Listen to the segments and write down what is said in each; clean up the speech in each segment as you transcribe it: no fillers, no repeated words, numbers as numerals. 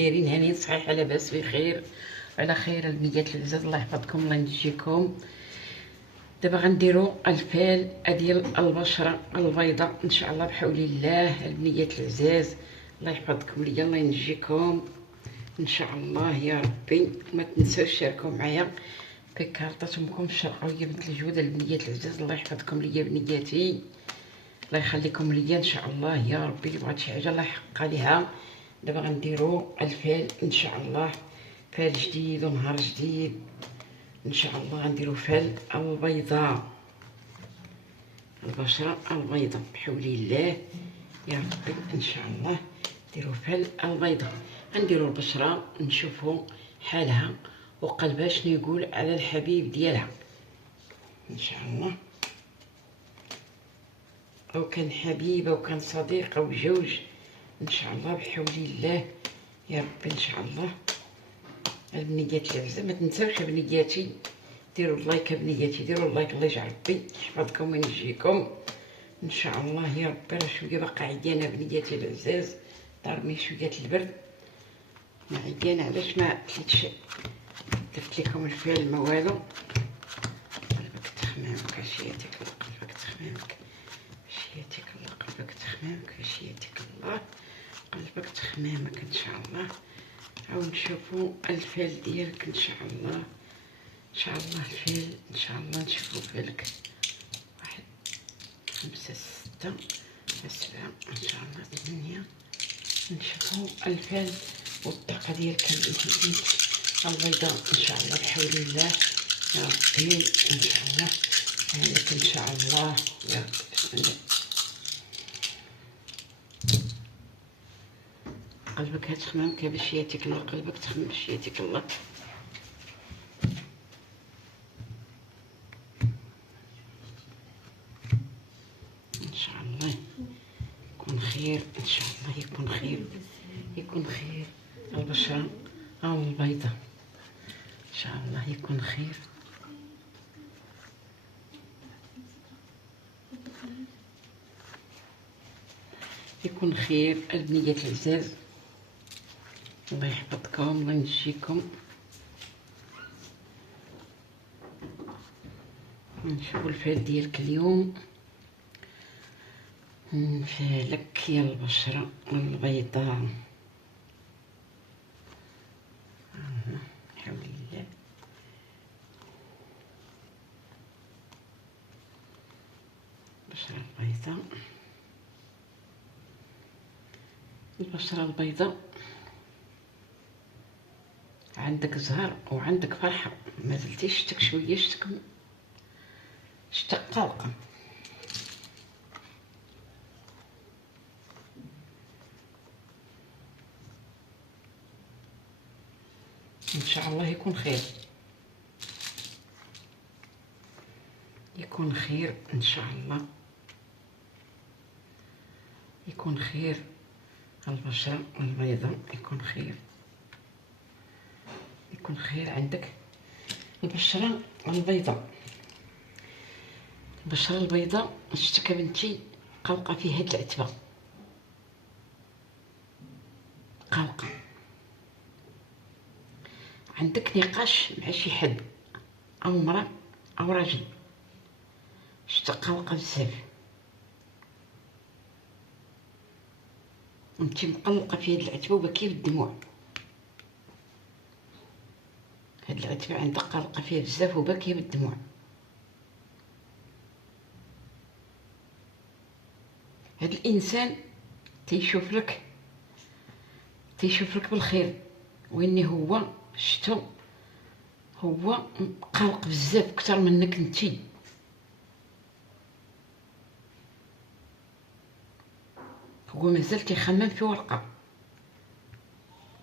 دايرين؟ هانيين صحيح، لاباس بخير على خير البنيات العزاز، الله يحفظكم الله ينجيكم. دابا غنديروا الفال ديال البشره البيضاء ان شاء الله بحول الله البنيات العزاز، الله يحفظكم ليا الله ينجيكم ان شاء الله يا ربي. ما تنساوش تشاركوا معايا في كارطة امكم الشرقاويه بنت الجود البنيات العزاز، الله يحفظكم ليا بنياتي، الله يخليكم ليا ان شاء الله يا ربي. اللي بغات شي حاجه الله يحقق عليها. دابا غنديروا الفال ان شاء الله، فال جديد ونهار جديد ان شاء الله. غنديروا فال البيضاء، البشره البيضاء بحول الله يا ربي ان شاء الله. نديروا فال البيضاء، غنديروا البشره نشوفوا حالها وقلبها شنو يقول على الحبيب ديالها ان شاء الله، او كان حبيب او كان صديق او جوج ان شاء الله بحول الله يا ربي ان شاء الله. البنيات العزاز ما تنساوش بنياتي ديروا اللايك، بنياتي ديروا اللايك، الله يجعل ربي يحفظكم وينجيكم ان شاء الله يا ربي. راه شويه باقا عيانه بنياتي العزاز، ضربني شويه البرد، ما عيانه علاش ما كليتش. درت لكم الفيل ما والو. قلبك تخمامك اشياتك الله، قلبك تخمامك اشياتك الله، قلبك تخمامك اشياتك الله، قلبك تخمامك ان شاء الله. او نشوفوا الفيل ديالك ان شاء الله، ان شاء الله الفيل ان شاء الله نشوفوا فيلك. 1 5 6 7 ان شاء الله 8. نشوفوا الفيل والطاقه ديالك البنت البيضاء ان شاء الله بحول الله يا ربي ان شاء الله. هذاك ان شاء الله يا ربي. بسم الله. قلبك هتخمامك بشياتك الله، قلبك تخمم بشياتك الله. ان شاء الله يكون خير ان شاء الله، يكون خير يكون خير. البشره او البيضه ان شاء الله يكون خير. يكون خير البنيات العزاز، الله يحفظكم الله ينجيكم. نشوفوا الفال ديالك اليوم، فالك يا البشره البيضاء حول الله. البشره البيضاء، البشره البيضاء عندك زهر وعندك فرحه، ما زلتيش شتك شويه، شتك قلقه ان شاء الله. يكون خير يكون خير ان شاء الله، يكون خير. البشره البيضاء يكون خير، يكون خير. عندك البشره البيضاء، البشره البيضاء شتك بنتي قلقه في هاد العتبه، قلقه. عندك نقاش مع شي حد او مرأة او راجل، شتك قلقه بزاف، وانتي مقلقه في هاد العتبه وباكيه بالدموع. هاد العتبه عندك قلقه فيها بزاف وباكيه بالدموع. هاد الانسان تيشوف لك بالخير، واني هو شتو هو قلق بزاف اكثر منك انتي. هو مازال تيخمم في ورقه،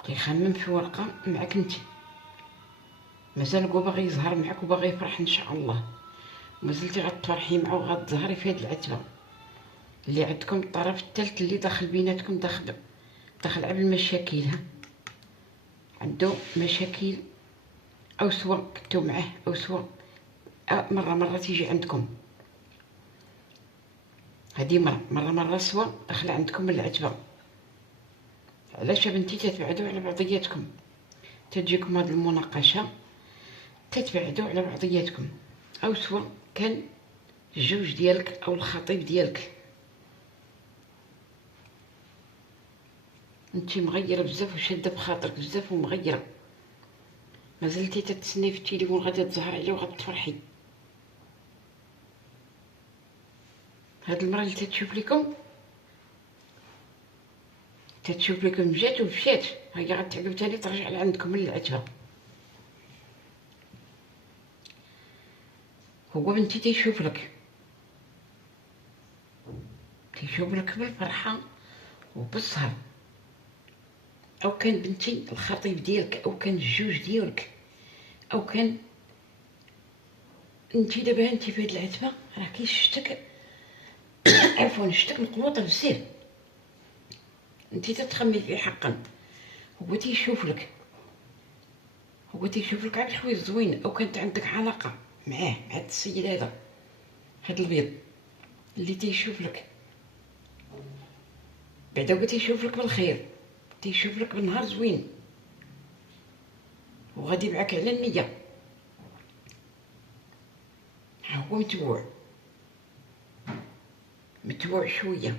تيخمم في ورقه معك انتي، مازال هو باغي يزهر معك وباغي يفرح ان شاء الله. مازلتي غتفرحي معاه وغتزهري في هاد العتبه اللي عندكم. الطرف الثالث اللي داخل بيناتكم داخل على المشاكل، عنده مشاكل، او سواء كنتو معاه او سواء مره تيجي عندكم. هذه مره سواء داخله عندكم من العتبه، علاش بنتي تتبعدوا على بعضياتكم؟ تجيكم هاد المناقشه تتبعدوا على بعضياتكم، او سواء كان الزوج ديالك او الخطيب ديالك. انت مغيره بزاف وشاده بخاطرك بزاف ومغيره، مازلتي تتسني في التليفون، غادي تزهر عليه وغتفرحي. هاد المراه اللي تتشوف لكم جات ومشات، هي غتعقب تاني ترجع لعندكم من العتبه. هو بنتي تيشوف لك بالفرحه وبالسهر، او كان بنتي الخطيب ديالك، او كان الجوج ديالك، او كان انت دابا انت في هاد العتبه راه كاين شتك عفوا شتك مقلوطه بزاف، انت تتخمي فيه حقا. هو تيشوف لك عاد شويه زوين، او كانت عندك علاقه معاه، مع هاد السيد هاد البيض اللي تيشوف لك بعدا، هو تيشوف لك بالخير، تيشوف لك بالنهار زوين، وغادي معاك على النيه. هو متبوع شويه،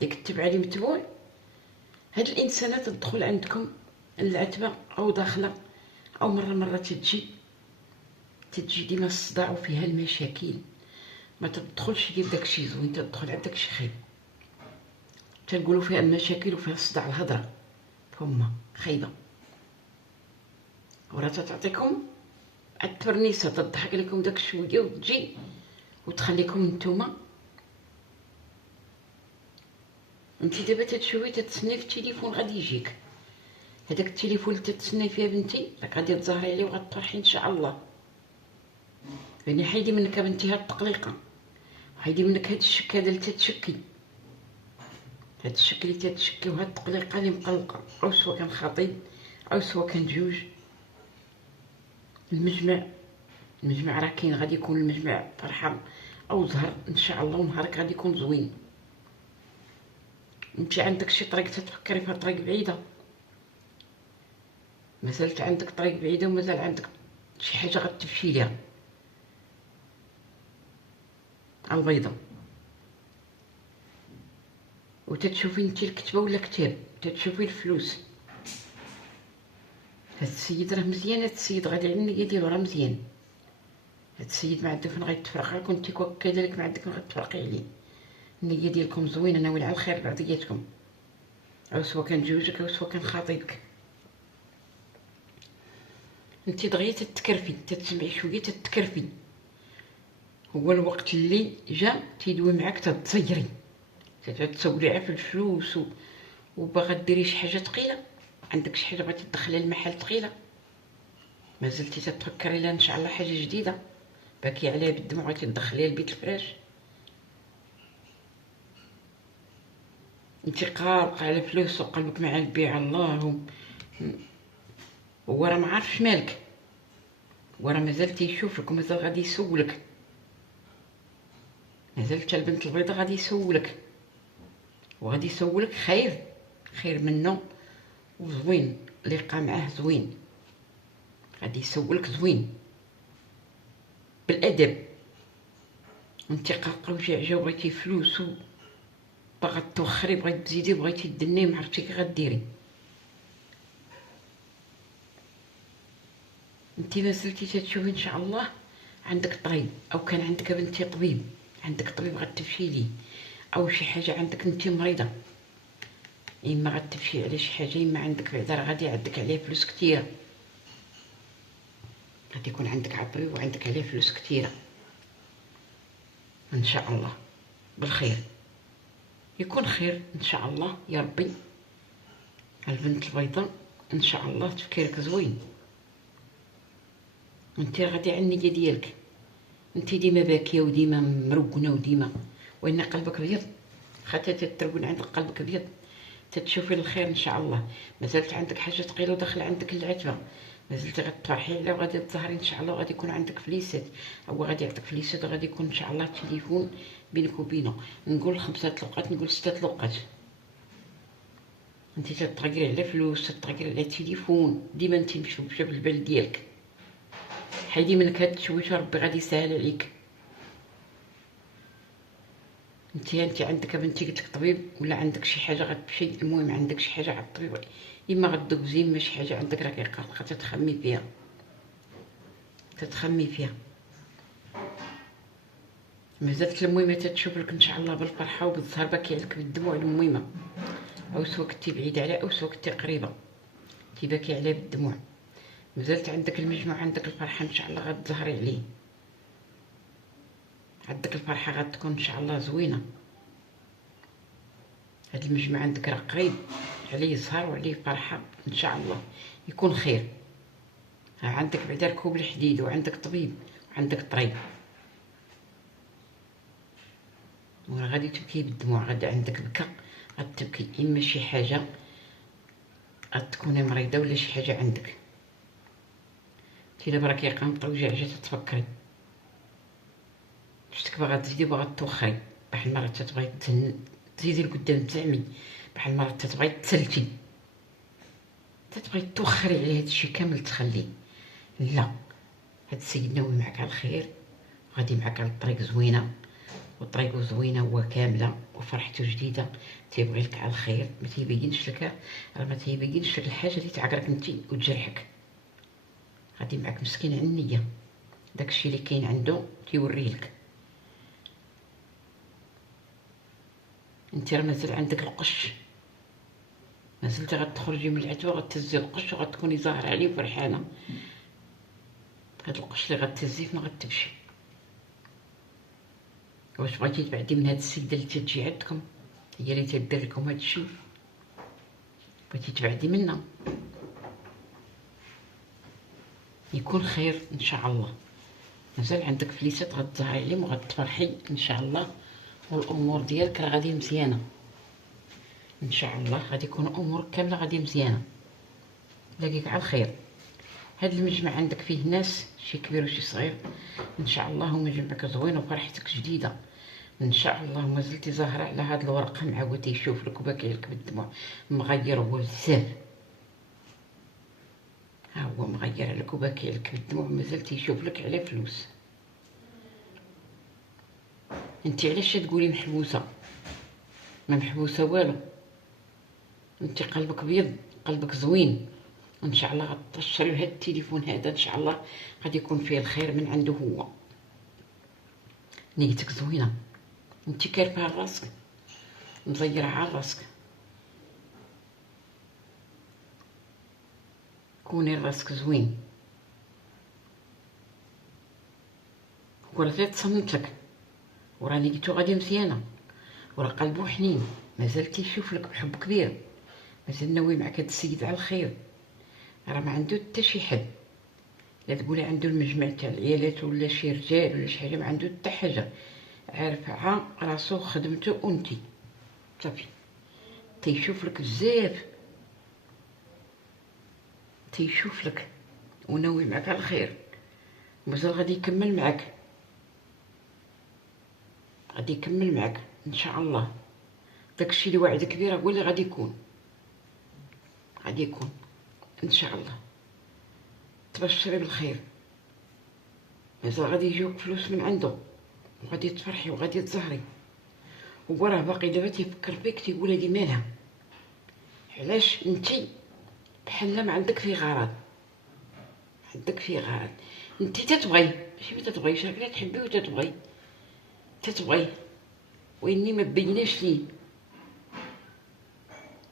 ديك التبعه اللي متبوع. هاد الانسانه تدخل عندكم العتبه او داخله، او مره تجي ديما الصداع وفيها المشاكل، ما تدخلش ديال داكشي زوين، تدخل عند داكشي خايب، تنقولوا فيها المشاكل وفيها الصداع، الهضره فما خايبه، وراه تعطيكم الترنيسه، تضحك لكم داك شويه وتجي وتخليكم نتوما. انت دابا تتشوفي تتسني في التليفون، غادي يجيك هذاك التليفون اللي تتسني فيه بنتي، راك غادي تزهري عليه وغتفرحي ان شاء الله. يعني حيدي منك بنتي هاد التقليقه، حيدي منك هاد الشك هذا اللي تتشكي، هاد الشك اللي تتشكي، وهاد التقليقه اللي مقلقه، او سواء كان خطيب او سواء كان جوج. المجمع راه كاين، غادي يكون المجمع فرحه او زهر ان شاء الله، ونهارك غادي يكون زوين. انت عندك شي طريق تتفكري فيها، طريق بعيده، مازالت عندك طريق بعيده، ومازال عندك شي حاجه غتمشي ليها البيضه. وتتشوفي انت الكتبه ولا كتاب، تتشوفي الفلوس. هاد السيد راه مزيان، هاد السيد غادي على النيه ديالو راه مزيان، هاد السيد ما عندك فين غيتفرق عليك، وانت كذلك ما عندك فين غتفرقي عليه. النيه ديالكم زوينه، ناويين على الخير بعضياتكم، او سواء كان جوجك او سواء كان خطيبك. انت دغيا تتكرفي، تتسمعي شويه تتكرفي، هو الوقت اللي جا تيدوي معاك تتصيري، تتسولي على في الفلوس وباغا ديري شي حاجه ثقيله، عندك شي حاجه بغيتي تدخلي المحل ثقيله، مازلتي تتفكري لها ان شاء الله حاجه جديده باكي عليها بالدموع، بغيتي تدخليها لبيت الفراش. انت قارقه على فلوس وقلبك مع البيع الله، هو راه ما عارفش مالك، هو راه مازال تيشوفك ومازال غادي يسولك، مازال حتى البنت البيضاء غادي يسولك، وغادي يسولك خير منه وزوين، لقى معاه زوين، غادي يسولك زوين بالادب. وانت قاقه وجعجه وبغيتي فلوس باغا توخري، بغيتي تزيدي، بغيتي تدني، ما عرفتي كي غديري. انت مازلتي تتشوفي ان شاء الله عندك طبيب، او كان عندك بنتي طبيب، عندك طبيب غتمشي ليه، او شي حاجه عندك انت مريضه، اما غتمشي على شي حاجه، اما عندك بعدا راه غادي يعدك عليه فلوس كثيره، غادي يكون عندك عطري وعندك عليه فلوس كثيره ان شاء الله. بالخير، يكون خير ان شاء الله يا ربي. البنت البيضاء ان شاء الله تفكيرك زوين، وانت غادي على النيه ديالك، انت ديما باكيه وديما مرقونه وديما، وان قلبك ابيض، خاطر تترقن عندك قلبك ابيض، تتشوفي الخير ان شاء الله. مازالت عندك حاجه ثقيله وداخله عندك العتبه، مازلتي غتفرحي عليها وغادي تظهري ان شاء الله، وغادي يكون عندك فليسات، هو غادي يعطيك فليسات، وغادي يكون ان شاء الله التليفون بينك وبينه، نقول 5 لوقات، نقول 6 لوقات انت تتغيري على فلوس، تتغيري على تليفون، ديما انت مشوشه بالبال ديالك. حيدي منك هاد التشويش وربي غادي يسهل عليك. انت عندك بنتي قلت لك طبيب ولا عندك شي حاجه غتمشي، المهم عندك شي حاجه على الطبيب، اما غدوزي اما شي حاجه عندك رقيقه تتخمي فيها، تتخمي فيها. مازالت المهمه تتشوف لك ان شاء الله بالفرحه وبالزهر باكي عليك بالدموع. المهمه او سوا كنتي بعيده عليها او سوا كنتي قريبه تيباكي عليها بالدموع. مازالت عندك المجموع، عندك الفرحه ان شاء الله غتزهري عليه. عندك الفرحه غتكون ان شاء الله زوينه. هاد المجمع عندك راه قريب عليه زهر وعليه فرحه ان شاء الله يكون خير. ها عندك بعدا ركوب الحديد وعندك طبيب وعندك طريق، وراه غادي تبكي بالدموع. غادي عندك بكا غتبكي، اما شي حاجه غتكوني مريضه ولا شي حاجه عندك. انتي دابا راكي قامطه وجاعجه تتفكري شتك باغا تزيدي باغا توخري، بحال المرات تتبغي تزيدي لقدام تزعمي، بحال المرات تتبغي تسلتي، تتبغي توخري على هادشي كامل تخليه. لا، هاد السيد ناوي معاك على الخير، غادي معاك على الطريق زوينه، وطريقو زوينه وكامله وفرحته جديده. تيبغي لك على الخير، ما تيبينش لك، راه ما تيبينش لك الحاجه اللي تعقرك انت وتجرحك. غادي معاك مسكين على النيه، داكشي اللي كاين عنده تيوريه لك. انت راه مازال عندك القش، مازلتي غتخرجي من العتوه غتهزي القش وغتكوني زاهره عليه وفرحانه. هاد القش اللي غتهزي فين غتمشي؟ واش بغيتي تبعدي من هاد السيده اللي تجي عندكم، هي اللي تدير لكم هادشي؟ بغيتي تبعدي منها؟ يكون خير ان شاء الله. مازال عندك فليسات غتزهري عليهم وغتفرحي ان شاء الله، والامور ديالك راه غادي مزيانه ان شاء الله. غادي يكون امورك كامله غادي مزيانه، لاقيك على الخير. هاد المجمع عندك فيه ناس شي كبير وشي صغير ان شاء الله، ومجمعك زوين وفرحتك جديده ان شاء الله. مازلتي زاهره على هاد الورقه معاود يشوف لك وباكي لك بالدموع. مغير هو بزاف، ها هو مغير عليك وباكي عليك بالدموع، مازال تيشوف لك على فلوس. انت علاش تقولي محبوسه؟ ما محبوسه والو، انت قلبك بيض، قلبك زوين ان شاء الله. غتشري هاد التليفون هذا ان شاء الله غادي يكون فيه الخير من عنده هو. نيتك زوينه، انت كارفه راسك، مزيره على راسك. كوني راسك زوين، وراه غير تصنت لك، وراه نيتو غادي مزيانه، وراه قلبو حنين، مازال تيشوف لك بحب كبير، مازال ناوي معاك هاد السيد على الخير. راه ما عنده حتى شي حد، لا تقولي عنده المجمع تاع العيالات ولا شي رجال ولا شي حاجه، ما عنده حتى حاجه. عارف راسو خدمته وانتي صافي. تيشوف لك بزاف، تيشوف لك وناوي معاك على الخير، مازال غادي يكمل معاك، غادي يكمل معاك ان شاء الله. داكشي اللي وعدك بيه راه هو اللي غادي يكون، غادي يكون ان شاء الله. تبشري بالخير، مازال غادي يجيوك فلوس من عنده، وغادي تفرحي وغادي تزهري. هو راه باقي دابا تيفكر فيك، تيقول هادي مالها، علاش انتي بحال ما عندك فيه غرض، عندك فيه غرض. انتي تتبغي، ماشي ما تتبغيش، راك تحبي وتتبغي، تتبغي واني ما بيناش ليه.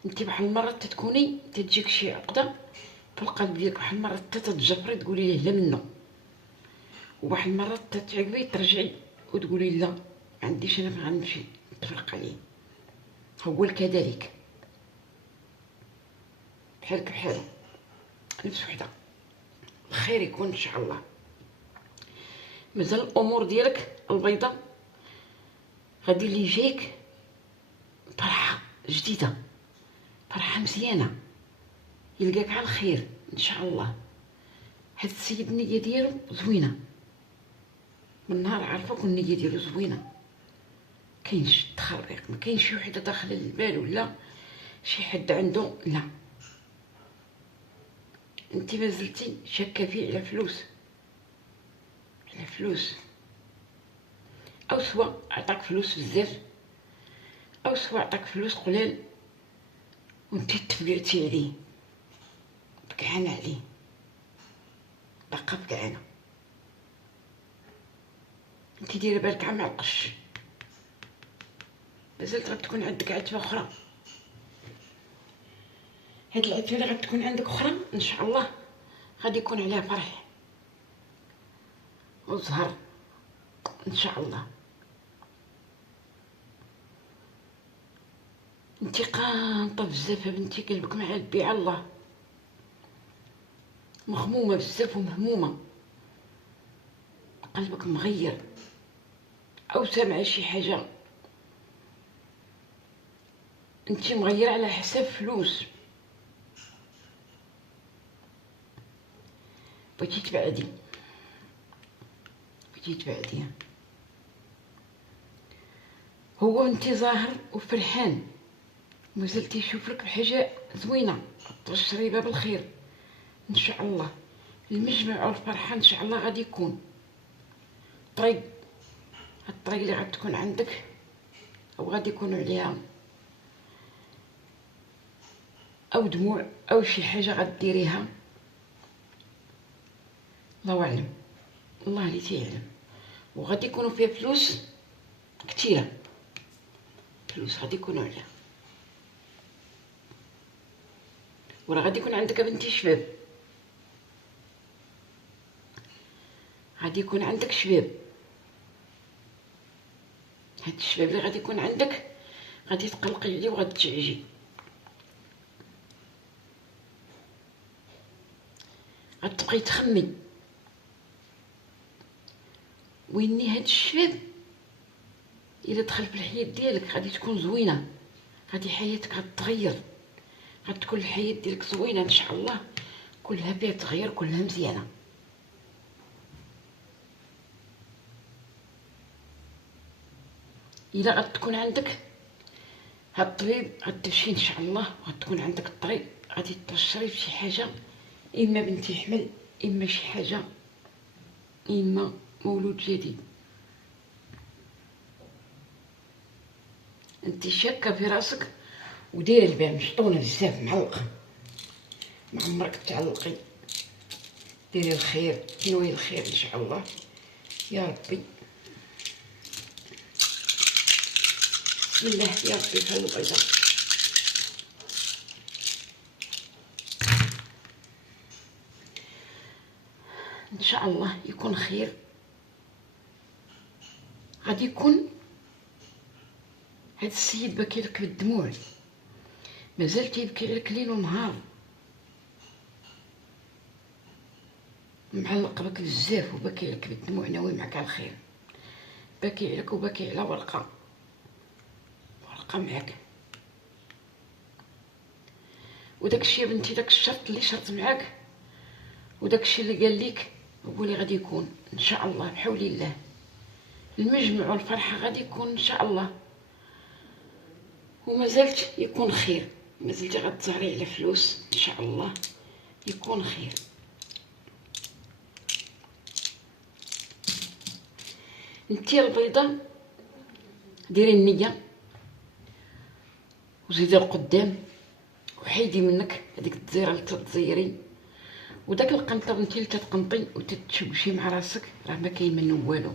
انتي بحال المرات تتكوني تجيك شي عقده في القلب ديالك، بحال المرات تتجبري تقولي ليه لا منه، وواحد المرات تتعقبي ترجعي وتقولي لا ما عنديش انا غنمشي نتفرق عليه. هو كذلك، بحالك بحالو، نفس وحده. الخير يكون ان شاء الله. مازال الامور ديالك البيضة غادي اللي يجيك فرحه جديده، فرحه مزيانه، يلقاك على الخير ان شاء الله. هاد السيد النيه ديالو زوينه، من نهار عرفك والنيه ديالو زوينه، كاينش التخربيق، ما كاينش شي وحده داخله للبال ولا شي حد عنده، لا انت مازلتي شاكه فيه على فلوس، على فلوس، او سواء عطاك فلوس بزاف او سواء عطاك فلوس قلال وانت تبعتي عليه، بكعانه عليه، باقا بكعانه. انت دايره بالك عا معلقش، مازالت غتكون عندك عتبه اخرى. هاد العتبه اللي غتكون عندك اخرى ان شاء الله غادي يكون عليها فرح وزهر ان شاء الله. انت قانطه بزاف بنتي، قلبك معبي على الله، مغمومه بزاف ومهمومه، قلبك مغير او سامعه شي حاجه، انت مغيره على حساب فلوس، بغيتي تبعدي، بغيتي تبعدي. هو انت ظاهر وفرحان، مازال تيشوف لك بحاجه زوينه، تبشري باب الخير ان شاء الله. المجمع والفرحه ان شاء الله غادي يكون طريق، الطريق اللي غتكون عندك او غادي يكون عليها او دموع او شي حاجه غديريها، الله اعلم، الله اللي تيعلم. وغادي يكونوا فيها فلوس كثيره، فلوس غادي يكونوا عليها، وراه غادي يكون عندك بنتي شباب، غادي يكون عندك شباب. هاد الشباب اللي غادي يكون عندك غادي تقلقي عليه وغادي تعجي، غتبقاي تخمي ويني هاد الشباب الا دخل في الحياه ديالك غادي تكون زوينه، غادي حياتك غتغير، غتكون الحياه ديالك زوينه ان شاء الله، كلها فيها تغيير، كلها مزيانه. الا غتكون عندك هاد الطبيب غتمشي ان شاء الله، وغتكون عندك الطريق غادي تبشري بشي حاجه، اما بنتي حمل، اما شي حاجه، اما مولود جديد. انت شاكه في راسك ودايره البال مشطونه بزاف، معلقه، ما عمرك تعلقي. ديري الخير، نوي الخير ان شاء الله يا ربي. بسم الله يا ربي. في البيضه ان شاء الله يكون خير، غادي يكون هاد السيد باكي لك بالدموع، مازال تيبكي عليك ليل ونهار، معلق بك بزاف وباكي عليك بالدموع، ناوي معك على الخير، باكي عليك وباكي على ورقه معاك. وداك الشيء يا بنتي، داك الشرط اللي شرط معاك وداك الشيء اللي قال لك هو اللي غادي يكون ان شاء الله بحول الله. المجمع والفرحه غادي يكون ان شاء الله، ومازالت يكون خير، مازلتي غتزهري على فلوس ان شاء الله يكون خير. انتي البيضه ديري النيه وزيدي القدام، وحيدي منك هذيك التزيره اللي تتزيري، وداك القنطه بنتي اللي تتقنطي وتتشوشي مع راسك، راه ما كاين منه والو.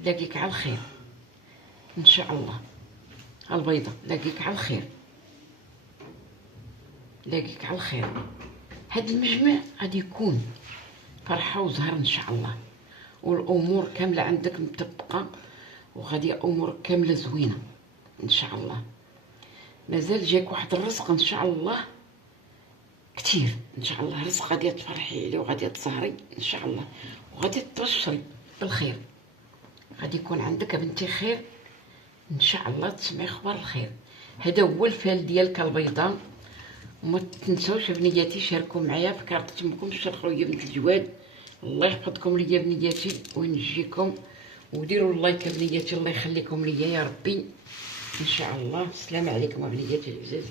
لاقيك على الخير ان شاء الله البيضه، لاقيك على الخير، لاقيك على الخير. هاد المجمع غادي يكون فرحه وزهر ان شاء الله، والامور كامله عندك متبقه، وغادي امور كامله زوينه ان شاء الله. مازال جاك واحد الرزق ان شاء الله كتير، ان شاء الله رزق غادي تفرحي عليه وغادي تزهري ان شاء الله، وغادي تبشري بالخير. غادي يكون عندك بنتي خير ان شاء الله، تسمعي اخبار الخير. هذا هو الفال ديالك البيضاء. وما تنسوش بنياتي شاركوا معايا في كارت امكم، شاركوا ليا بنت الجواد، الله يحفظكم ليا بنياتي وينجيكم، وديروا اللايك بنياتي، الله يخليكم ليا يا ربي. ان شاء الله. السلام عليكم بنياتي العزاز.